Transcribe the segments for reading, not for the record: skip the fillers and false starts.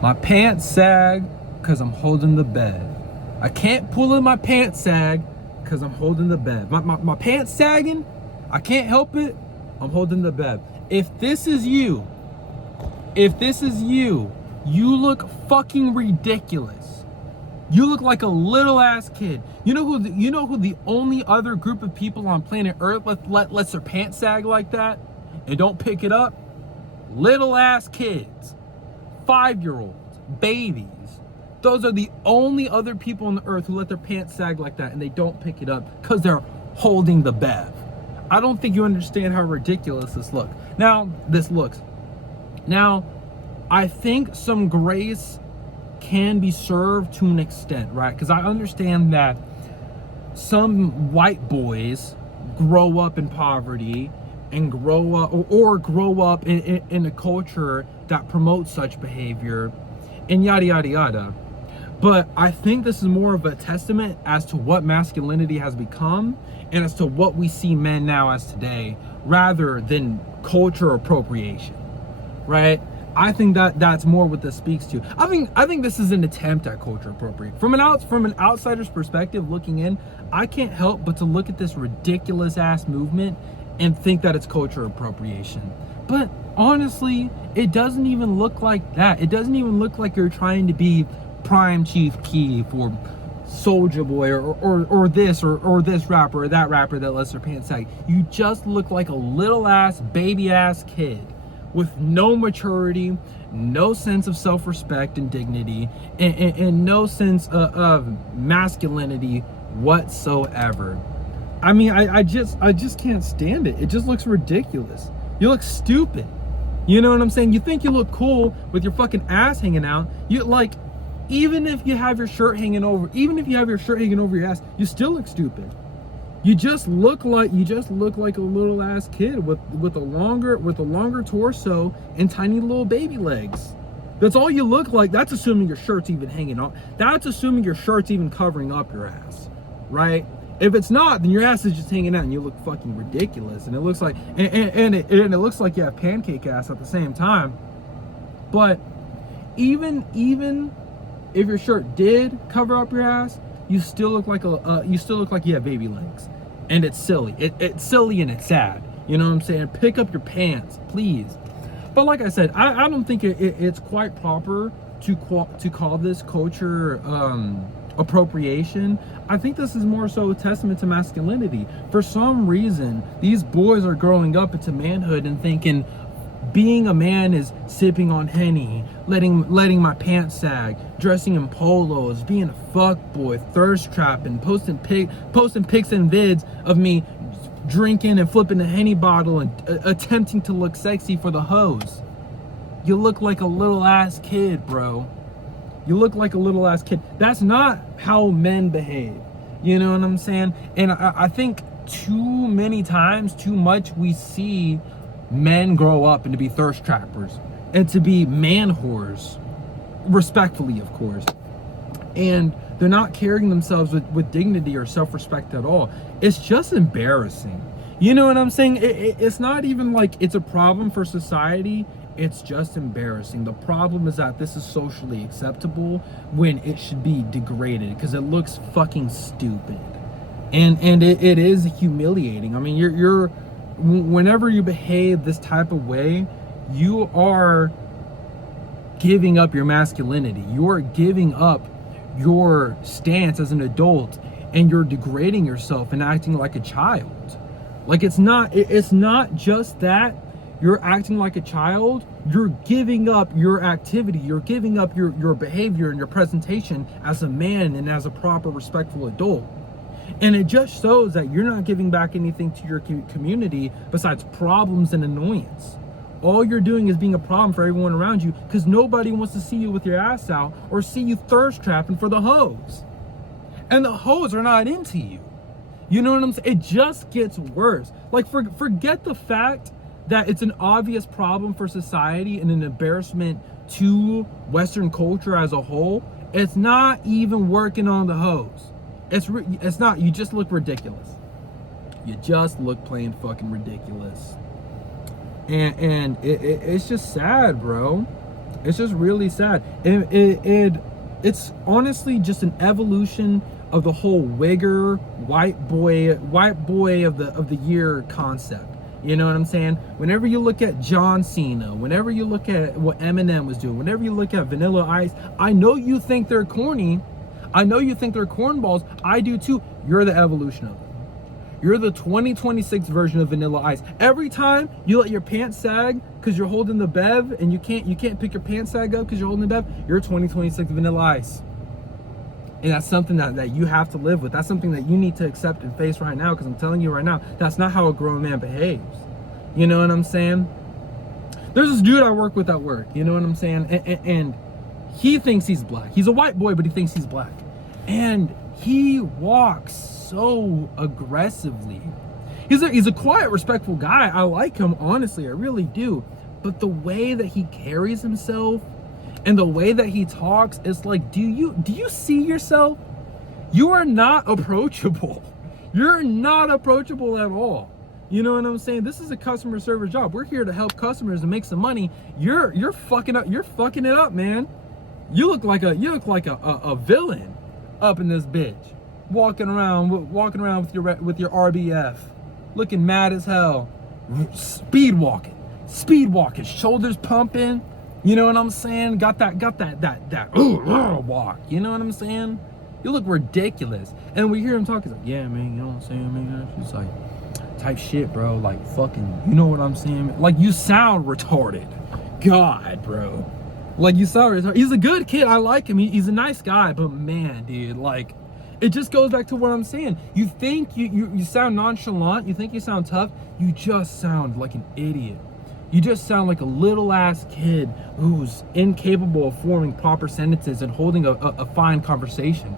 My pants sag because I'm holding the bed. I can't pull in my pants sag because I'm holding the bed. My pants sagging, I can't help it. I'm holding the bed. If this is you, you look fucking ridiculous. You look like a little ass kid. You know who the only other group of people on planet Earth lets their pants sag like that and don't pick it up? Little ass kids. 5-year-olds, babies. Those are the only other people on the earth who let their pants sag like that and they don't pick it up because they're holding the bev. I don't think you understand how ridiculous this looks. Now, I think some grace can be served to an extent, right? Because I understand that some white boys grow up in poverty and grow up in a culture that promotes such behavior and yada yada yada. But I think this is more of a testament as to what masculinity has become and as to what we see men now as today, rather than culture appropriation, right? I think that's more what this speaks to. I think this is an attempt at culture appropriation. From an outsider's perspective looking in, I can't help but to look at this ridiculous ass movement and think that it's culture appropriation. But honestly, it doesn't even look like that. It doesn't even look like you're trying to be Prime Chief Keef or Soulja Boy or this rapper or that rapper that lets their pants sag. You just look like a little ass baby ass kid with no maturity, no sense of self-respect and dignity, and no sense of masculinity whatsoever. I mean, I just can't stand it. It just looks ridiculous. You look stupid. You know what I'm saying? You think you look cool with your fucking ass hanging out. You like, even if you have your shirt hanging over your ass, you still look stupid. You just look like a little ass kid with a longer torso and tiny little baby legs. That's all you look like. That's assuming your shirt's even hanging up. That's assuming your shirt's even covering up your ass, right? If it's not, then your ass is just hanging out and you look fucking ridiculous. And it looks like it looks like you have pancake ass at the same time. But even if your shirt did cover up your ass, you still look like you have baby legs. And it's silly. It's silly and it's sad. You know what I'm saying? Pick up your pants, please. But like I said, I don't think it's quite proper to call this culture appropriation. I think this is more so a testament to masculinity. For some reason, these boys are growing up into manhood and thinking being a man is sipping on Henny, letting my pants sag, dressing in polos, being a fuckboy, thirst trapping, posting pics and vids of me drinking and flipping a Henny bottle and attempting to look sexy for the hoes. You look like a little ass kid, bro. You look like a little ass kid. That's not how men behave. You know what I'm saying? And I think too many times, too much, we see men grow up and to be thirst trappers and to be man whores, respectfully, of course. And they're not carrying themselves with dignity or self-respect at all. It's just embarrassing. You know what I'm saying? It's not even like it's a problem for society. It's just embarrassing. The problem is that this is socially acceptable when it should be degraded because it looks fucking stupid. And it is humiliating. I mean, you're whenever you behave this type of way, you are giving up your masculinity. You're giving up your stance as an adult and you're degrading yourself and acting like a child. Like it's not just that you're acting like a child, you're giving up your activity, you're giving up your behavior and your presentation as a man and as a proper respectful adult. And it just shows that you're not giving back anything to your community besides problems and annoyance. All you're doing is being a problem for everyone around you because nobody wants to see you with your ass out or see you thirst trapping for the hoes. And the hoes are not into you. You know what I'm saying? It just gets worse. Like, forget the fact that it's an obvious problem for society and an embarrassment to Western culture as a whole. It's not even working on the hoes. It's not. You just look ridiculous. You just look plain fucking ridiculous. And it's just sad, bro. It's just really sad. It's honestly just an evolution of the whole wigger white boy of the year concept. You know what I'm saying? Whenever you look at John Cena, whenever you look at what Eminem was doing, whenever you look at Vanilla Ice, I know you think they're corny. I know you think they're cornballs. I do too. You're the evolution of it. You're the 2026 version of Vanilla Ice. Every time you let your pants sag because you're holding the bev and you can't pick your pants sag up because you're holding the bev, you're 2026 Vanilla Ice. And that's something that you have to live with. That's something that you need to accept and face right now, because I'm telling you right now, that's not how a grown man behaves. You know what I'm saying? There's this dude I work with at work, you know what I'm saying? And he thinks he's black. He's a white boy, but he thinks he's black. And he walks so aggressively. He's a quiet, respectful guy. I like him, honestly, I really do. But the way that he carries himself and the way that he talks, it's like, do you see yourself? You are not approachable. You're not approachable at all. You know what I'm saying? This is a customer service job. We're here to help customers and make some money. You're fucking up. You're fucking it up, man. You look like a villain up in this bitch, walking around with your RBF, looking mad as hell, speed walking, shoulders pumping. You know what I'm saying? Got that walk. You know what I'm saying? You look ridiculous. And we hear him talk. He's like, yeah, man. You know what I'm saying, man? It's like type shit, bro. Like fucking. You know what I'm saying? Like you sound retarded. God, bro. Like you sound retarded. He's a good kid. I like him. He's a nice guy. But man, dude, like it just goes back to what I'm saying. You think you sound nonchalant. You think you sound tough. You just sound like an idiot. You just sound like a little ass kid who's incapable of forming proper sentences and holding a fine conversation.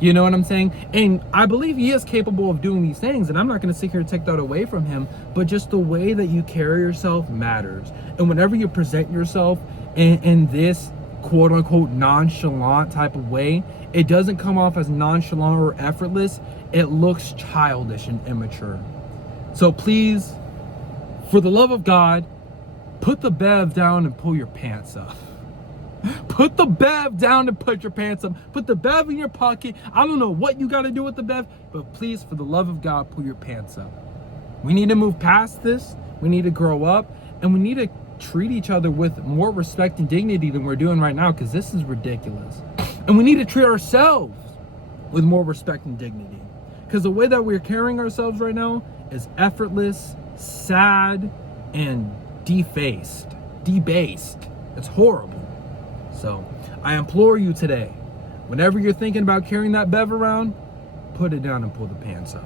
You know what I'm saying? And I believe he is capable of doing these things, and I'm not going to sit here and take that away from him, but just the way that you carry yourself matters. And whenever you present yourself in this quote unquote nonchalant type of way, it doesn't come off as nonchalant or effortless. It looks childish and immature. So please, for the love of God, put the bev down and pull your pants up. Put the bev down and put your pants up. Put the bev in your pocket. I don't know what you got to do with the bev, but please, for the love of God, pull your pants up. We need to move past this. We need to grow up, and we need to treat each other with more respect and dignity than we're doing right now, because this is ridiculous. And we need to treat ourselves with more respect and dignity, because the way that we're carrying ourselves right now is effortless, sad, and debased. It's horrible. So I implore you today, whenever you're thinking about carrying that bev around, put it down and pull the pants up.